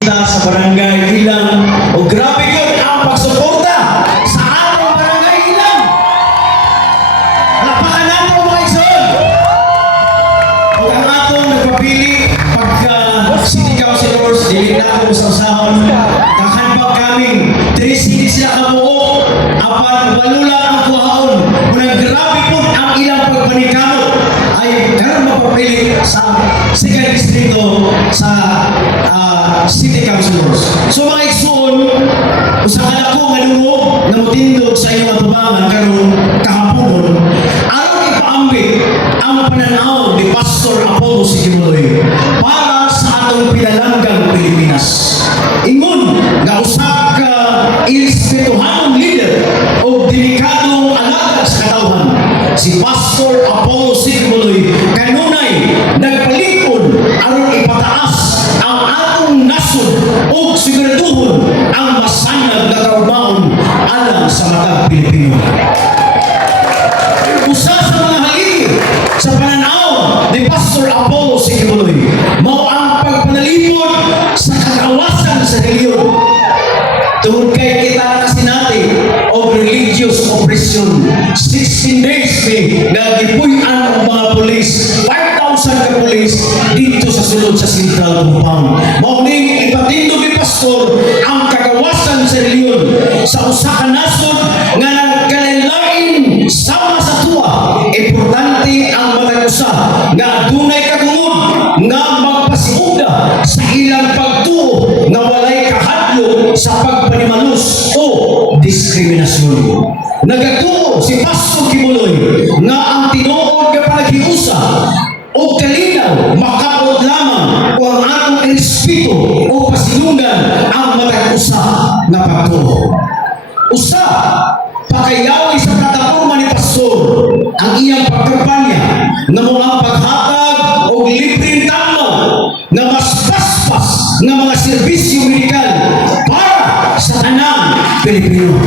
sa barangay Ilang o grabe yun ang pagsuporta sa atong barangay Ilang. Lapakan nato mga igsoon. O ang atong nagpapili pagka city councilors, dili na ako sa usahon, kahanbag kaming 3 cities sila kabuo, apan walo lang ang kuhaon. Kung grabe po ang ilang pagpanikamo ay karon mapapili sa second distrito sa city councilors. So mga igsoon, usahan ako nga nungo na mutindog sa inyong atubangan karon kahaponon, aron ipaambit ang pananaw ni Pastor Apollo Sigimuloy para sa atong pinalanggang Pilipinas. Ingon nga usa ka irespetohanong leader o delikadong alagad sa katawhan, si Pastor Apollo Sigimuloy kanunay nagpalikod aron ipataas ang atong nasod o siguraduhon ang masanag na kaugmaon alang sa matag Pilipino. Usa sa mga haligi sa pananaw ni Pastor Apollo Sigimuloy mao ang pagpanalipod sa kagawasan sa reliyon. Tungod kay kita kasi natin o religious oppression, 16 days may nagipuyan ang mga polis, 5,000 ka polis dito sa sulod sa Central Compound. Mauning ipatindog ni Pastor ang kagawasan sa reliyon sa usa ka nasod nga nagkalain sama sa tuwa. Importante ang matag usa nga dunay kagungod nga magpasiugda sa ilang pagtuo nga walay kahadlok sa pagpanimalos o diskriminasyon. Nagatuo si Pastor Kimuloy nga ang tinuod nga panagiusa o kalinaw makabot lamang o ang atong respeto o pasilungan ang matag usa nga pagtuo. Usa pakayawi sa plataporma ni Pastor ang iyang pagkampanya na mo ang paghatag o libreng tamo na mas paspas ng mga serbisyo medikal para sa tanang Pilipino.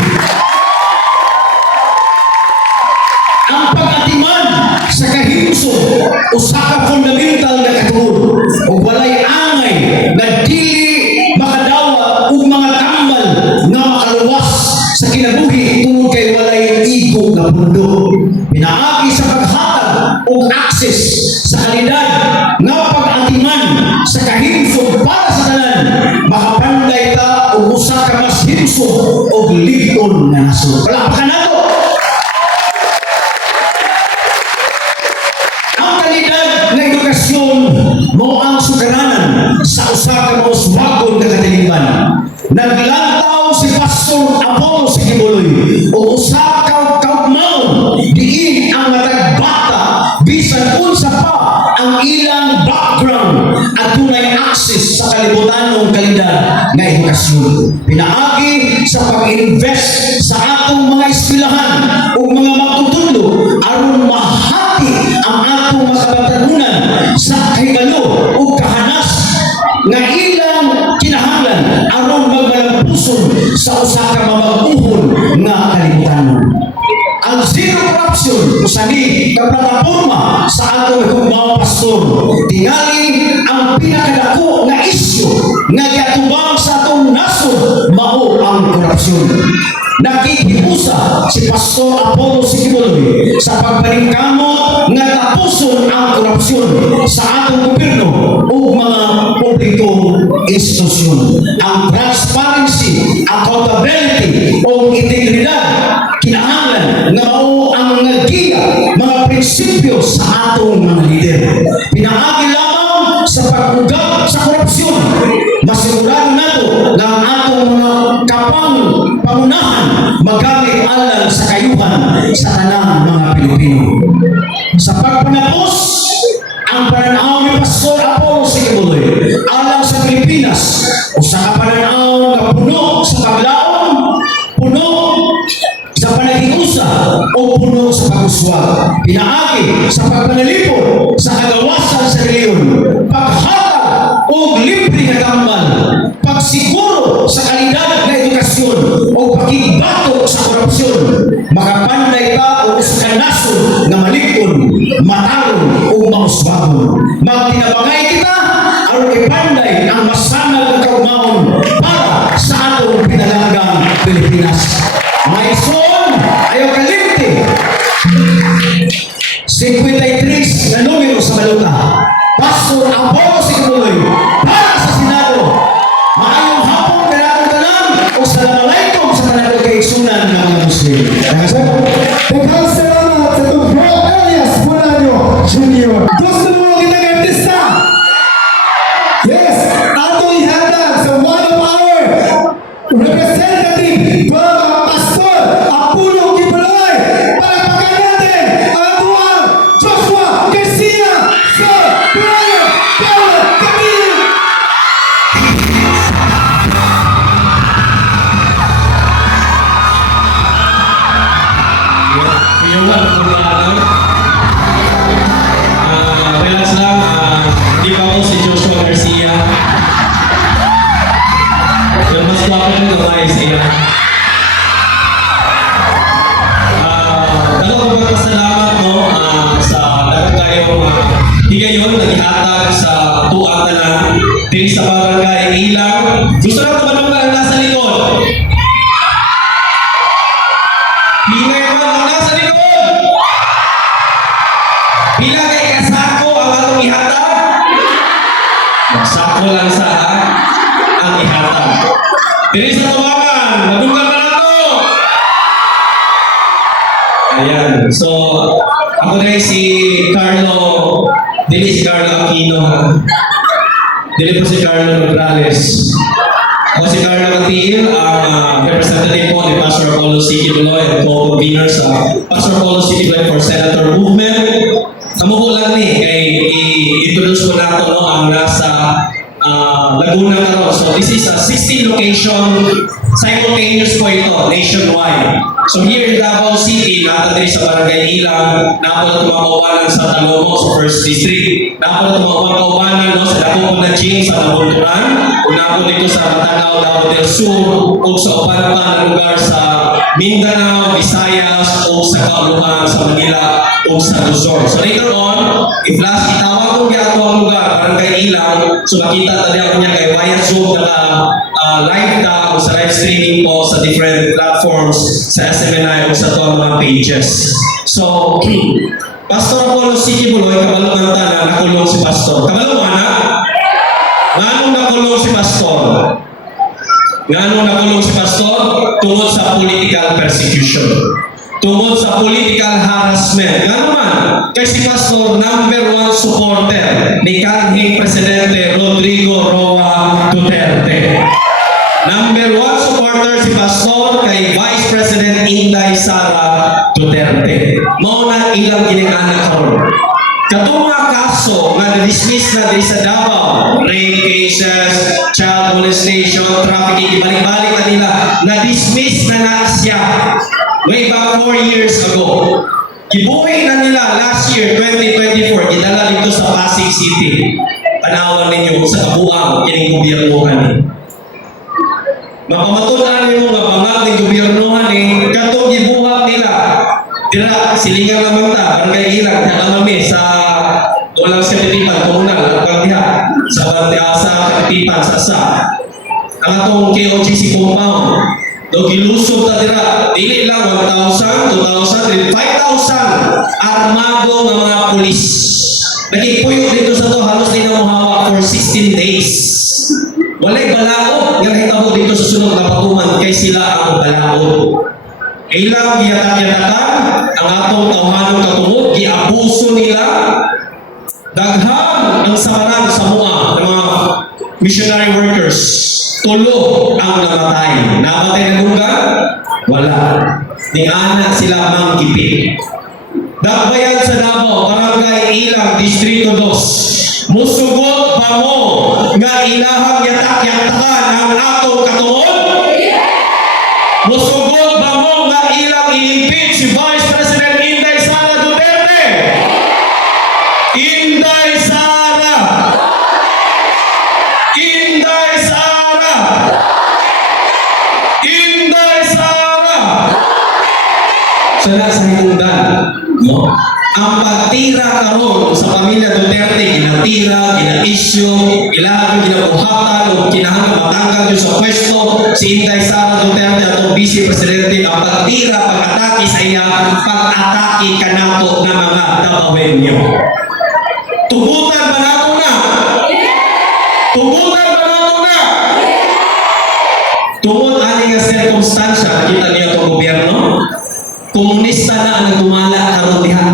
Ang pag-atiman sa kahimsog usa ka fundamental na katuod o walay angay na dili makadawa ug mga tambal nga makaluwas sa kinabuhi tungod kay walay igo nga pundo. Pinaagi sa paghatag og access sa kalidad nga pag-atiman sa kahimsog para sa tanan, makapanday ta og usa ka mas himsog og lig-on nga nasod. Palakpakan nato. Ang kalidad ng edukasyon mo ang sukaranan sa usa ka mauswagon nga katilingban. Naglantaw si Pastor Apollo Sigimuloy o usa ka kaugmaon diin ang matag bata bisan unsa pa ang ilang background at tunay access sa kalibutanong kalidad nga edukasyon. Pinaagi sa pag-invest sa atong mga eskwelahan o mga magtutundo aron mahati ang atong mga kabatanunan sa kahigalo o kahanas nga ilang kinahanglan aron magmalampuson sa usa ka mamag-uhon nga kalibutan. Ang zero corruption usani ka plataporma sa atong mga pastor tingali ang pinakadako nga isyu nga giatubang sa atong nasod mao ang korupsyon. Nakikiusa si Pastor Apollo Sigimuloy sa pagpaningkamot nga tapuson ang korupsyon sa atong gobyerno o mga publikong institusyon. Ang transparency, accountability o integridad kinahanglan nga mao ang nagiya mga prinsipyo sa atong mga lider. Pinaagi lamang sa pag-ugab sa korupsyon, masigurado nato nga ang atong mga kapang pangunahan magamit alang sa kayuhan sa tanang mga Pilipino. Sa pagpanapos ang pananaw ni Pastor Apollo Sigimuloy alang sa Pilipinas usa ka pananaw nga puno sa paglaom, puno sa panagiusa o puno sa pag-uswag. Pinaagi sa pagpanalipod sa kagawasan sa reliyon, paghatag o libre nga tambal, pagsiguro sa kalidad na edukasyon o pagigbato sa korupsyon. Makapanday ta o sa nasod na malikon, matarong o mauswagon. Magtinabangay kita aron ipanday ang masanag na kaugmaon Pilipinas. Mga ison, ayaw kalimti. 53 na numero sa baluta. Pastor Apollo Sigibuloy para sa Senado. Maayong hapon kailangan tanan o salamalaikum sa tanan kaigsunan ng mga Muslim. Daghang salamat sa itong Bro Elias Bulanyo Jr. Gusto mo kita artista? Yes, ato ihatag sa one of our representative, mga Pastor Apollo Kibuloy. Palakpakan natin ang atuang Joshua Garcia sa Bulanyo Camille. Iyawan po na relax lang, hindi pa ako si Joshua Garcia. Pero mas guwapo nyo ng ayos niya. Dako ko magpasalamat mo sa dapat kayong higayon na ihatag sa tuang tanan din sa barangay Ilang. Gusto na ito manong ang nasa likod. Hingay man ang nasa likod. Pila kay kasako ang atong ihatag? Magsako lang sa ang ihatag. Dili sa tuwakan, madunggan na nato. Ayan. So, ako na si Carlo, dili si Carlo Aquino ha. Dili po si Carlo Nograles. Ako si Carlo Matil, ang representative po ni Pastor Apollo Sigibuloy at co-convener sa Pastor Apollo Sigibuloy for Senator Movement. Namuko lang ni, kay i-introduce ko na ito no, ang nasa Laguna karon. So this is a 16 location, simultaneous po ito, nationwide. So here in Davao City, natadiri sa Barangay Ilang, napod tumakawanan sa Talomo sa First District. Napod tumakawanan no, sa Dapo Punaching sa Nabunturan, napod dito sa Matanaw, Davao del Sur, o sa uban pa na lugar sa Mindanao, Visayas, o sa Kauluhan, sa Manila, o sa Luzon. So later on, if last itawag kong ginagawa ang lugar, Barangay Ilang, so makita tayo ako niya kay via Zoom na live na o sa live streaming po sa different platforms sa SMNI o sa ito mga pages. So, Pastor Apollo Sigibuloy, kabalong ang tanan, nakulong si Pastor. Kabalong na? Nganong nakulong si Pastor? Nganong nakulong si Pastor? Tungod sa political persecution. Tungod sa political harassment. Nga naman, kay si Pastor, number 1 supporter ni kanhing Presidente Rodrigo Roa Duterte. Number 1 supporter si Pastor kay Vice President Inday Sara Duterte. Mauna ilang ginikanan karon. Katong mga kaso nga na-dismiss na din sa Davao, rape cases, child molestation, trafficking, balik-balik na nila, na-dismiss na siya way back 4 years ago. Gibuhay na nila last year, 2024, gidala dito sa Pasig City. Panawan ninyo sa kabuang kining gobyernohan ni. Mapamatunan ninyo nga bangag ng gobyernohan ni, katong gibuhat nila. Dira, silingan naman ta, barangay Ilang, nakamami sa walang sa katipan, komunal, at diha, sa katipan, sa ang atong KOGC compound. Do gilusog ta dira, dili lang 1,000, 2,000, 5,000 armado nga mga pulis. Nagipuyok dito sa to, halos din na muhawak for 16 days. Walay balaod, nga hitabo dito sa sunod na patuman, kay sila ang balaod. Ilang giyatak-yatakan, ang atong tawhanong katungod, giabuso nila, daghan ang samaran sa mga ng mga missionary workers. Tulo ang namatay. Namatay na lugar? Wala. Ni-ana sila manggipit. Dagbayan sa Davao, Barangay Ilang, Distrito 2. Musugot ba mo nga ilahang yatak-yatakan ang atong katungod? Musugot ba mo nga ilang i-impeach si Vice President Inday Sara Duterte? Inday Sara! Inday Sara! Inday Sara! Siya na sa hitundan, no? ang pagtira karon sa pamilya Duterte, ginatira, gina-issue, kailangan ginabuhatan o kinahanglan matanggal yun sa pwesto si Inday Sara Duterte at Vice Presidente. Ang pagtira, pag-atake sa iya, pag-atake ka nato na mga Dabawenyo. Tugutan ba nato na? Tugutan ba nato na? Tungod ani nga sirkumstansya, kita niya itong gobyerno, komunista na ang nagdumala karon diha.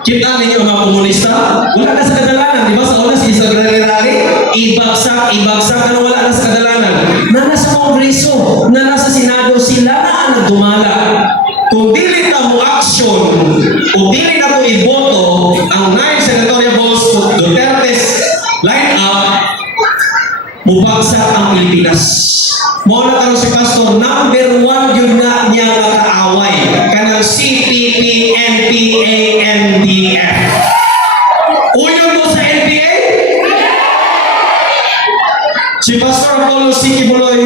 Kita ninyo mga komunista, wala na sa kadalanan, di ba? Sa una si Isa Rally, ibagsak, ano wala na sa kadalanan. Na nasa Kongreso, na nasa Senado, sila na ang nagdumala. Kung dili na mo action, kung dili na mo iboto, ang 9 senatoriables Duterte's line up, mubagsak ang Pilipinas. Mo na karon si Pastor, number 1 yun na niya makaaway. Kanang CPP, NPA, NDF. Uyon mo sa NPA? Si Pastor Apollo C. Kibuloy,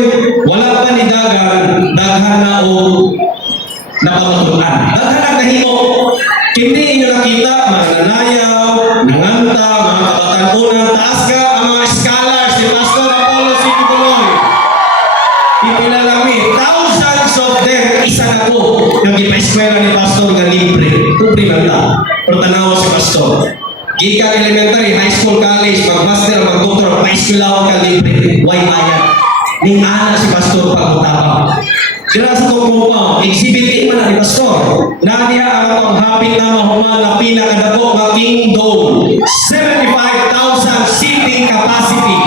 wala pa ni daghan na o napamatulan. Daghan ang nahimo. Hindi inyo nakita, mga nanayaw, nanganta, mga kabataan-unang, taas ka ang mga scholars ni Pastor Apollo C. Kibuloy. Ipilalami, thousands of them, isa na po, yung ipa-eskwela ni Pastor nga libre. Kumpri man ta. Pero tanawa si Pastor. Gikan elementary, high school, college, mag-master, mag-doctor, pa-eskwela ka libre. Why ayan? Ning ana si Pastor pag-utapang. Kira sa itong compound, exhibit A man na ni Pastor. Nadiya ang itong haping na mahuman na pinakadako ng Kingdom. 75,000 seating capacity.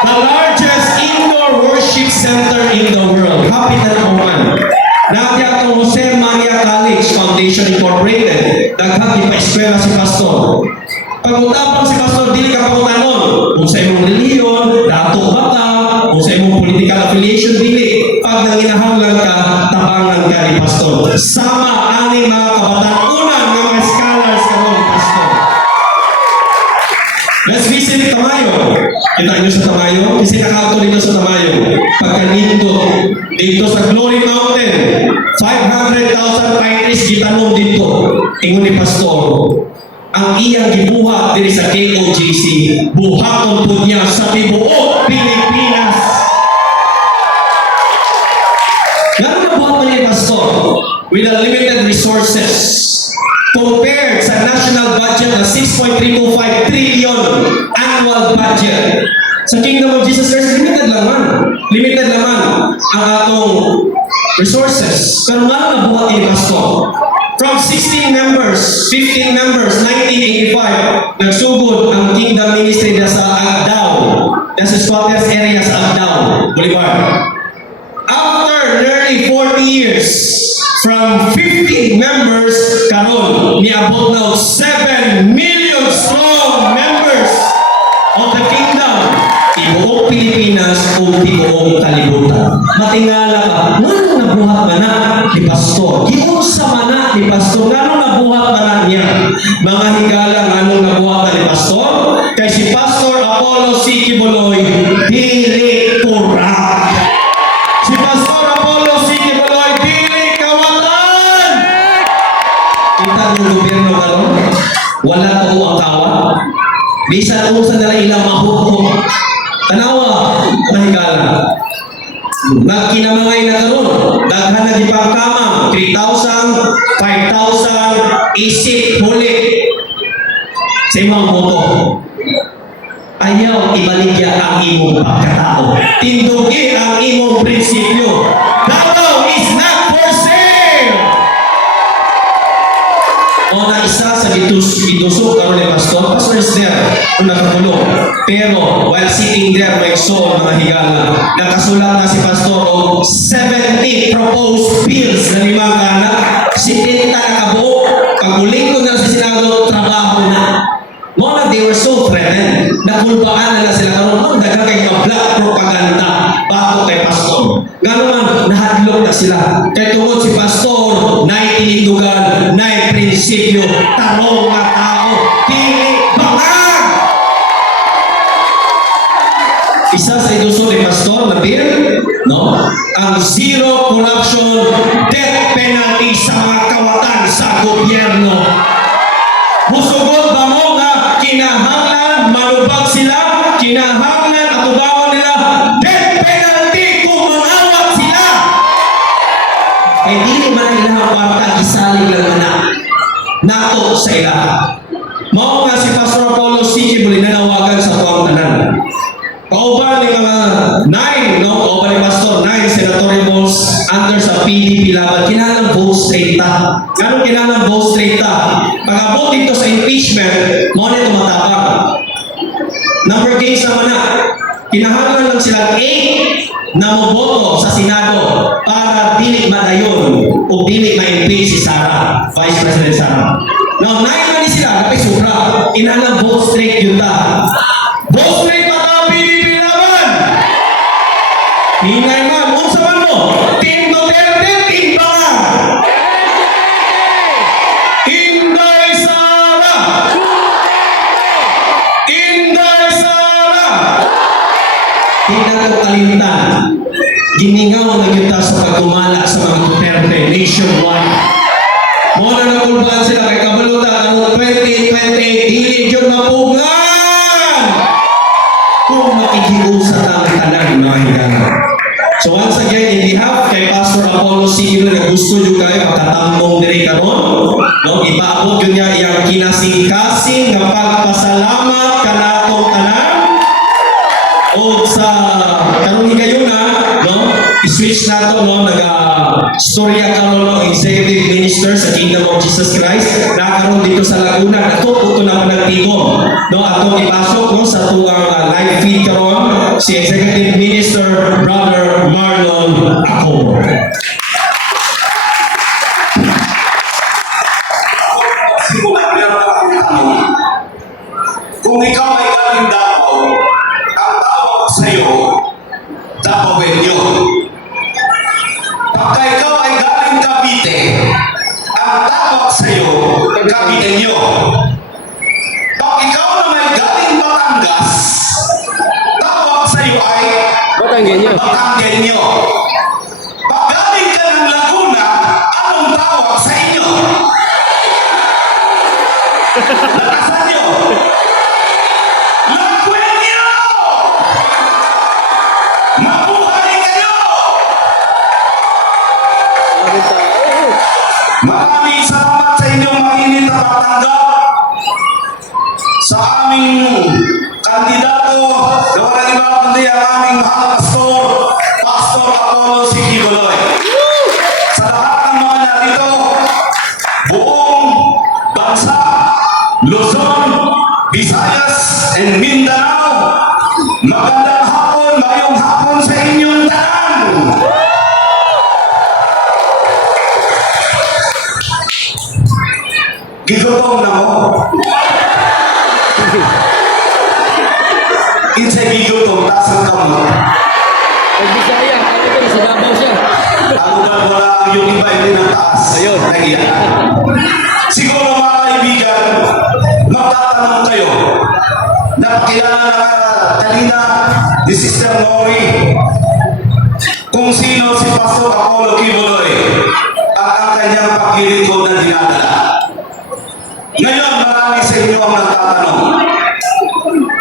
The largest indoor worship center in the world. Happy na naman. Dati ang Jose Maria College Foundation Incorporated. Daghang ipa-eskwela si Pastor. Pag-utapang si Pastor, dili ka pangutanon. Kung sa imong reliyon, dato ba ka? Kung sa imong political affiliation, dili. Pag nanginahanglan ka, tabangan ka ni Pastor. Sama ani mga kabataan-unan ng mga scholars ka ni Pastor. Let's visit Tamayo. Kita nyo sa Tamayo? Kasi nakauto dito sa Tamayo. Pagkanindot dito sa Glory Mountain, 500,000 pine trees gitanong dito. Ingon ni Pastor, ang iyang gibuhat diri sa KOJC, buhaton po niya sa tibuok Pilipinas. Gano'n na buhat niya ni Pastor? With the limited resources. Compared sa national budget na 6.325 trillion annual budget. Sa Kingdom of Jesus Christ, limited naman. Limited naman ang atong resources. Pero nga nabuhat ni Pastor. From 16 members, 15 members, 1985, nagsugod ang Kingdom Ministry na sa Agdao. Nasa squatters area sa Agdao, Bolivar. After nearly 40 years, from 15 members, karon niabot na 7 million strong members of the kingdom. Tibuok Pilipinas o tibuok kalibutan. Matingala ka, ngano nabuhat ba na ni Pastor? Giunsa man na ni Pastor, ngano nabuhat ba na niya? Mga higala, ngano nabuhat na ni Pastor? Kay si Pastor Apollo C. Kibuloy, dili kurap. Si Pastor Apollo C. Kibuloy, dili kawatan. Kita ng gobyerno karon, wala to ang kawa. Bisan kung sa nila ilang mahuhok. Tanawa, mahigala. Nagkinamangay na karon, daghan na di pangkamang, 3,000, 5,000, isip, huli. Sa imong boto. Ayaw ibaligya ang imong pagkatao. Tindugi ang imong prinsipyo. Davao is not for sale! O na isa sa idusok karon ni Pastor, Pastor is there, kung nakatulog. Pero while sitting there, may soul mga higala. Nakasulat na si Pastor o 70 proposed bills na limang kana. 70 na kabuo. Pag-uling ko na sa Senado, trabaho na. Mona, they were so threatened. Nakulbaan na sila karon. Daghang kay black propaganda bago kay Pastor. Gano'n man, nahadlok na sila. Kaya tungkol si Pastor, na itinindugan, na prinsipyo, tarong na tao, dili bangag! Isa sa iduso ni Pastor na bill, no? Ang zero corruption death penalty sa mga kawatan sa gobyerno. Musugod ba mo nga kinahanglan malubag sila, kinahanglan atubangan nila death penalty kung mangawat sila. Kaya dili man ang ilang kwarta isalig lang na nato sa ilaha. Mao nga si Pastor Apollo C. muli nanawagan sa tuwang tanan. Kauban ni mga 9, no? Kauban ni Pastor, 9 senatorials under sa PDP laban. Kinahanglan vote straight ta. Ganun kinahanglan vote straight ta. Pag-abot dito sa impeachment, mo na tumatabang. Number case naman na, kinahanglan lang sila 8 na maboto sa Senado para dili madayon o dili ma-impeach si Sara, Vice President Sara. Now, 9 na ni sila, napay sobra. Kinahanglan vote straight yun ta. Vote straight pa ta, PDP laban! Hinay man, unsa man mo? Team Duterte, Team Banga! Inday Sara! Inday Sara! Tingnan ko kalimtan. Giningaw na kita sa pagkumala sa mga Duterte nationwide. Muna na kulban sila kay kabalutan ang 2028 dili yun mapungan kung makikiusa ang tanan mga higala. So once again, in behalf kay Pastor Apollo C. na gusto nyo kayo makatamong diri karon, no, ipaabot yun niya iyang kinasing-kasing nga pagpasalamat kanatong tanan o sa karon higayon na, no, i-switch nato, no, storya karon ng executive minister sa Kingdom of Jesus Christ nakaroon dito sa Laguna. Ato puto na nagtigom, no, atong ipasok, no, sa tuwang live feed karon si executive minister Brother Marlon Acor. Kung ikaw ay galing Davao, ang tawag sa iyo, Davaoenyo. Pagka ikaw ay galing Cavite, ang tawag sa iyo, Caviteño. Pag ikaw naman ay galing Batangas, tawag sa iyo ay Batanggenyo. Pag galing ka ng Laguna, anong tawag sa inyo? Lakasan niyo! Laguenyo! Mabuhay kayo! Maraming salamat sa inyong mainit na pagtanggap sa aming kandidato na walang iba kundi ang aming mahal na pastor, Pastor Apollo C. Kibuloy. Sa lahat ng mga narito, buong bansa, Luzon, Visayas, and Mindanao, magandang hapon, mayong hapon sa inyong tanan. Gigutom na mo. Insay gigutom, tasang ka mo. Bisaya, ano ko, sa Davao siya. Ako na wala ang yung iba hindi ng taas. Ayun. Nagiyan. Siguro mga kaibigan, magtatanong kayo. Napakilala na kanina ni Sister Nori kung sino si Pastor Apollo Kibuloy at ang kanyang paglilingkod na dinadala. Ngayon, marami sa inyo ang nagtatanong,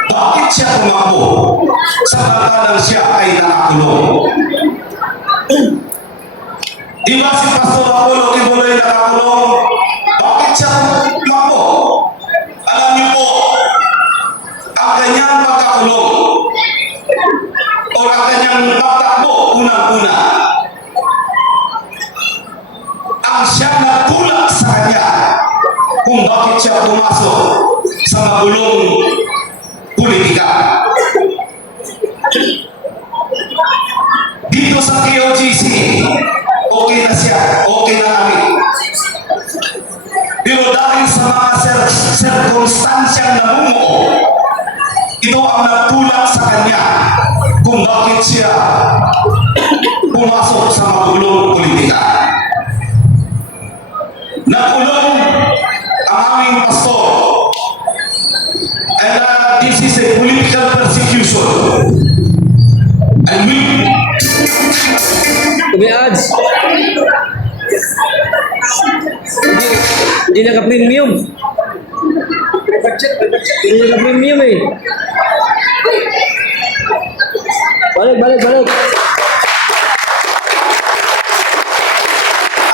bakit siya tumakbo samantalang siya ay nakakulong? Di ba si Pastor Apollo Kibuloy nakakulong? Bakit siya tumakbo? Alam niyo po, ang kanyang pagkakulong o ang kanyang pagtakbo unang-una, ang siya nagtulak sa kanya kung bakit siya pumasok sa magulong politika. Dito sa KOGC, okay na siya, okay na kami. Pero dahil sa mga sirkunstansyang namumuo, ito ang nagtulak sa kanya kung bakit siya pumasok sa magulong politika. Nakulong ang aming pastor. And this is a political persecution. And we To be ads. Hindi naka-premium. Hindi na premium eh. Balik.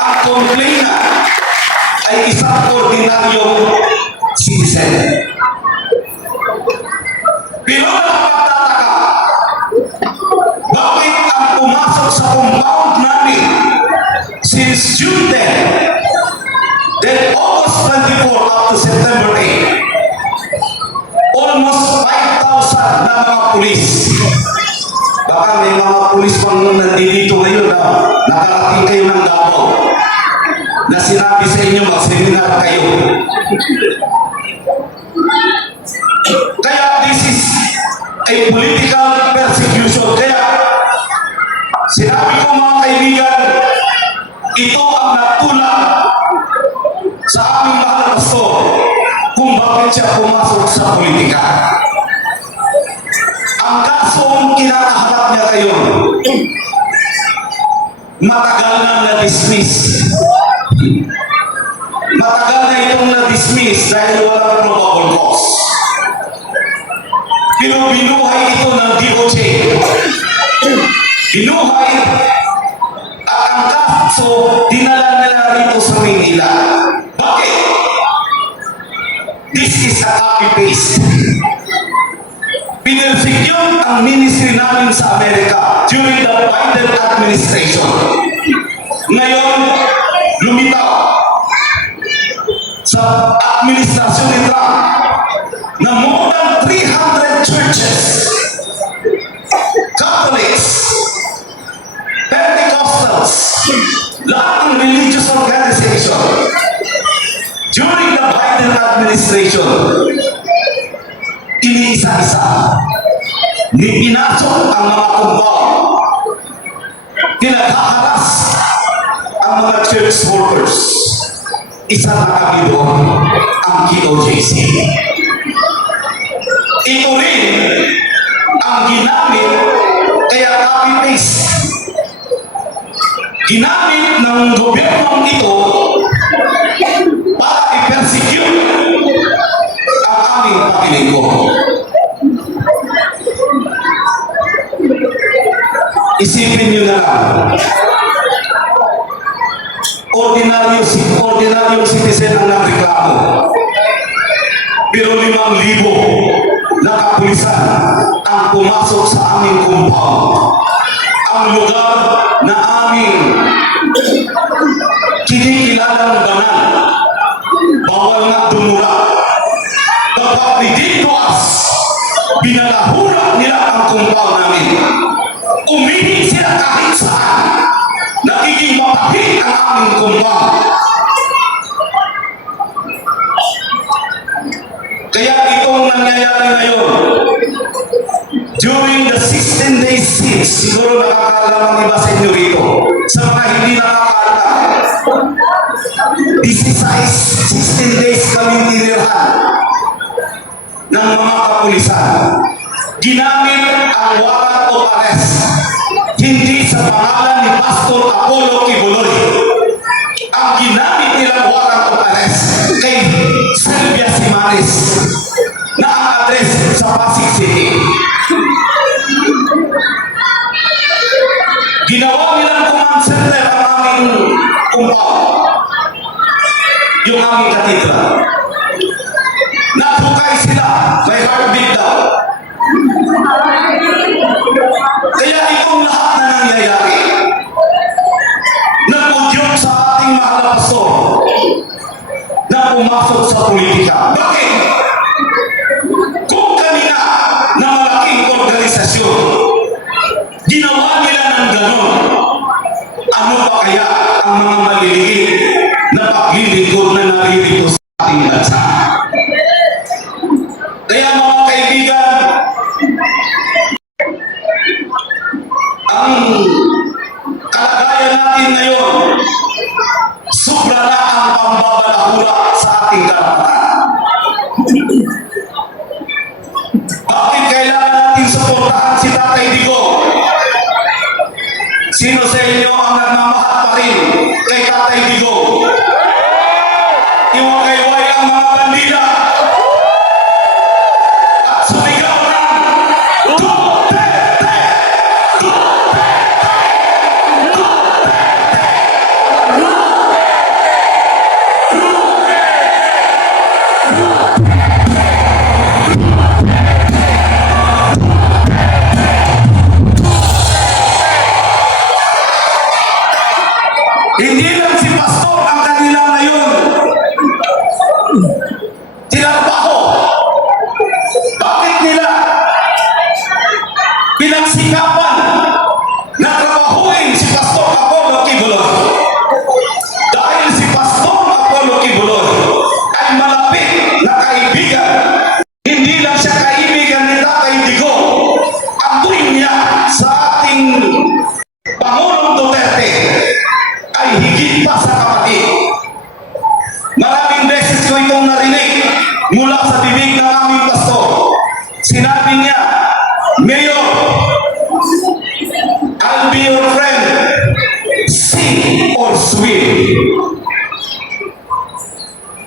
Ang complainant ay isang ordinaryong citizen. Pero nakapagtataka, bakit ang pumasok sa compound namin since June 10, then August 24 up to September 8, almost 5,000 na mga pulis. Baka may mga pulis pang nandito ngayon na nakarating kayo ng Davao na sinabi sa inyo mag-seminar kayo. Kaya this is a political persecution. Kaya sinabi ko mga kaibigan, ito ang natulak sa aming mahal na pastor kung bakit siya pumasok sa politika. Ang kasong kinakaharap niya kayo, matagal na na-dismiss. Matagal na itong na-dismiss dahil walang probable cause. Pero binuhay ito ng DOJ. Binuhay at ang kaso dinala nila rito sa Maynila. Bakit? This is a copy-paste. Pinersecute ang ministry namin sa Amerika during the Biden administration. Ngayon, lumitaw sa administrasyon ni Trump na more than 300 churches, Catholics, Pentecostals, lahat ng religious organization during the Biden administration, iniisa-isa, pinasok ang mga compound, pinaghaharas ang mga church workers. Isa na kami doon, ang KOJC. Ito rin ang ginamit, kaya copy-paste. Ginamit ng gobyernong ito para i-persecute ang aming pagilingkod. Isipin nyo na lang, ordinaryong citizen ang nagreklamo. Pero 5,000 na kapulisan ang pumasok sa aming compound. Ang lugar na aming kinikilalang banal, bawal na dumura. But within to us, binalahura nila ang compound namin. Umiling sila kahit saan. Nagiging mapakit ang aming compound. Kaya itong nangyayari ngayon, during the 16 days siege, siguro nakakaalam ang iba sa inyo rito, sa mga hindi nakakaalam, this is 16 days kami tinirhan ng mga kapulisan. Ginamit ang warrant of arrest, hindi sa pangalan ni Pastor Apollo Kibuloy. Ang ginamit nilang warrant of arrest kay Sylvia Simanes na ang address sa Pasig City. Ginawa nilang command center ang aming compound, yung aming katedral. Naghukay sila, may heartbeat daw. Kaya itong lahat na nangyayari, napudyok sa ating mahal na pastor na pumasok sa politika. Bakit? Kung kanina na malaking organisasyon, ginawa nila ng ganon, ano pa kaya ang mga maliliit na paglilingkod na naririto sa ating bansa? Kaya mga kaibigan, ang kalagayan natin ngayon, sobra na ang pambabalahura sa ating karapatan. Bakit kailangan natin suportahan si Tatay Digo? Sino sa inyo ang nagmamahal pa rin kay Tatay Digo? Iwagayway ang mga bandida. nagsikapan na trabahuin si Pastor Apollo Kibuloy. Dahil si Pastor Apollo Kibuloy ay malapit na kaibigan. Hindi lang siya kaibigan ni Tatay Digong. Ang tuwing niya sa ating Pangulong Duterte ay higit pa sa kapatid. Maraming beses ko itong narinig mula sa bibig ng aming pastor. Sinabi niya, Mayor, I'll be your friend, sink or swim.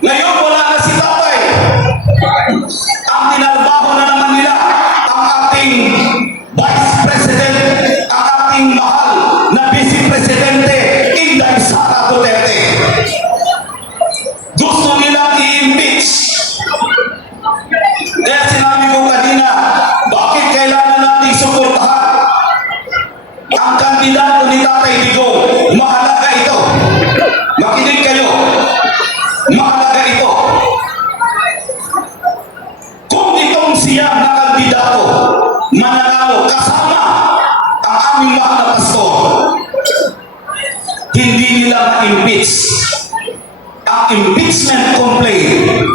Ngayon wala na si tatay. Ang tinalbaho na naman nila ang ating Vice President, ang ating mahal na Vice Presidente, Inday Sara Duterte. Gusto nilang i-impeach. Kaya sinabi ko kanina, bakit kailangan natin suportahan ang kandidato ni Tatay Digong? Mahalaga ito. Makinig kayo. Mahalaga ito. Kung itong siya na kandidato mananalo kasama ang aming mahal na pastor, hindi nila ma-impeach. Ang impeachment complaint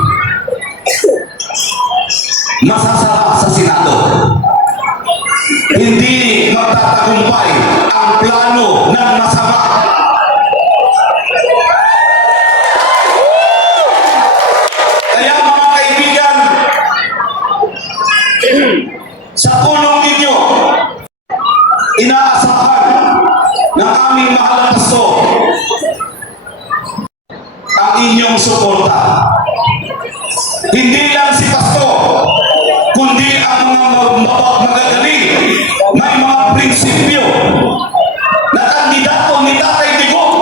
masasara sa Senado. Hindi magtatagumpay ang plano ng masama. Kaya mga kaibigan, sa tulong ninyo, inaasahan ng aming mahal na pastor ang inyong suporta. Hindi lang si pastor, kundi ang mga magagaling, may mga prinsipyo na kandidato ni Tatay Digong.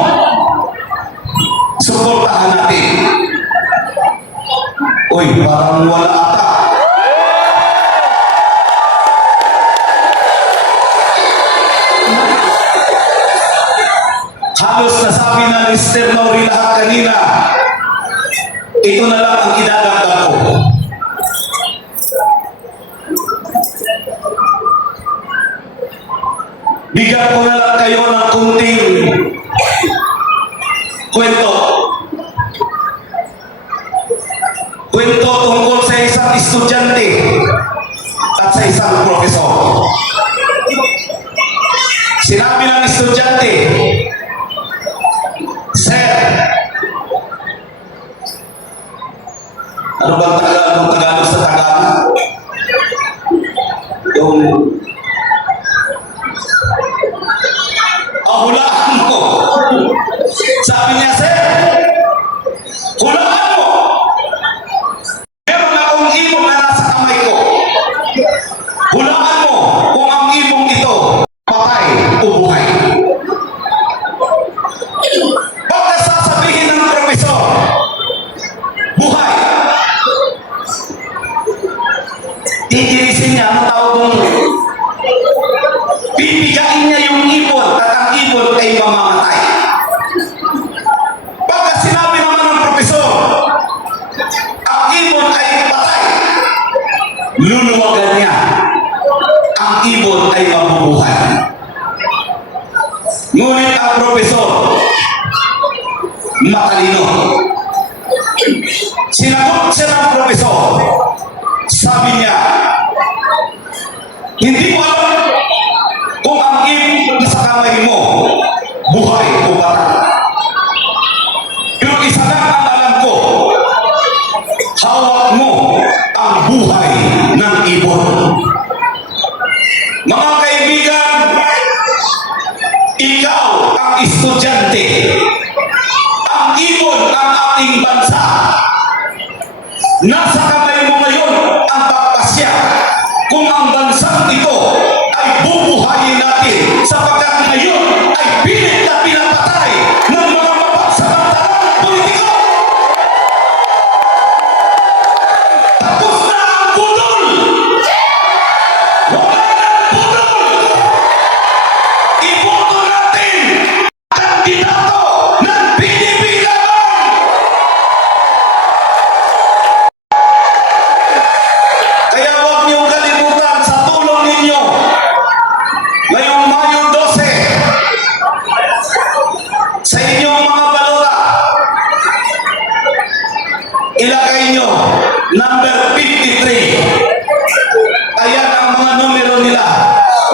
Suportahan natin. Uy, parang wala ata. Halos nasabi na ni Sister Mauri lahat kanina. Ito na lang ang idadagdag ko. Bigyan ko na lang kayo ng kunting kwento. Kwento tungkol sa isang estudyante at sa isang profesor. Sinabi ng estudyante, Sir, ano bang Tagalog sa Tagalog? Yung hulaan mo. Sabi niya, Sir, hulaan mo. Meron akong ibong na nasa kamay ko. Hulaan mo kung ang ibong ito patay o buhay. Pagka sasabihin ng profesor, buhay. Titirisin niya, ano tawag mong pipigain niya yung ibon at ang ibon ay mamamatay. Pagka sinabi naman ng profesor, ang ibon ay patay, luluwagan niya, ang ibon ay mabubuhay. Ngunit ang profesor, matalino. Sinagot siya ng profesor, sabi niya, hindi ko alam kung ang ibon na sa kamay mo, buhay o patay. Pero isa lang ang alam ko, hawak mo ang buhay ng ibon. Mga kaibigan, ikaw ang estudyante. Ang ibon ang ating bansa. Nasa kamay mo ngayon ang pagpasya kung ang bansang ito ay bubuhayin natin sapagkat ngayon ay pilit na pinapatay ng mga mapagsamantalang politiko. Tapos na ang budol! Wala na ang budol! Iboto natin ang kandidato ng PDP laban! ilagay nyo, number 53. Ayan ang mga numero nila.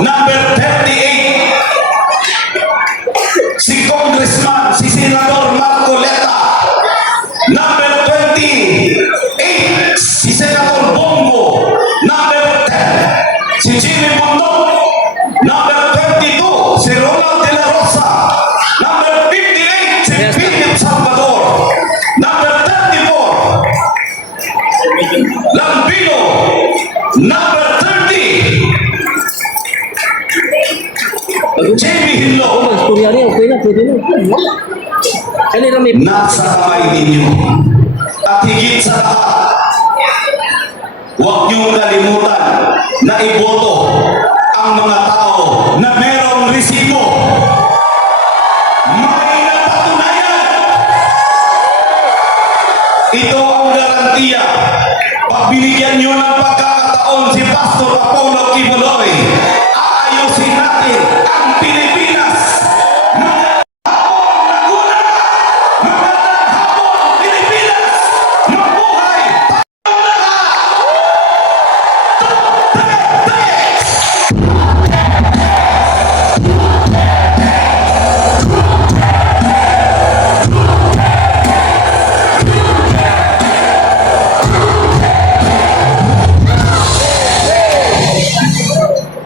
Number 38, si Congressman, si Senador Marcoleta. Number 28, si Senador Bongo. Number 10, si Jimmy Bundok. Number 22, si Ronald De La Rosa. Number 58, si Philip Salvador. Number 34, Lambino. Number 30, Jamie Hinlo. Istorya niya, okay na, pwede na. Ano na may... Nasa kamay ninyo. At higit sa lahat, huwag niyong kalimutan na iboto ang mga tao na merong resibo. May napatunayan. Ito ang garantiya. Pag binigyan niyo ng pagkakataon si Pastor Apollo Kibuloy, aayusin natin ang Pilipinas.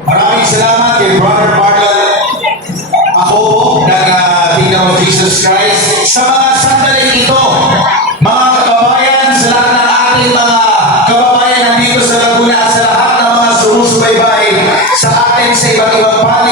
Maraming salamat kay Brother Marlon. Ako po, Tingnan of Jesus Christ. Sa mga sandaling ito, mga kababayan, sa lahat ng ating mga kababayan nandito sa Laguna at sa lahat ng mga sumusubaybay sa atin sa iba't ibang panig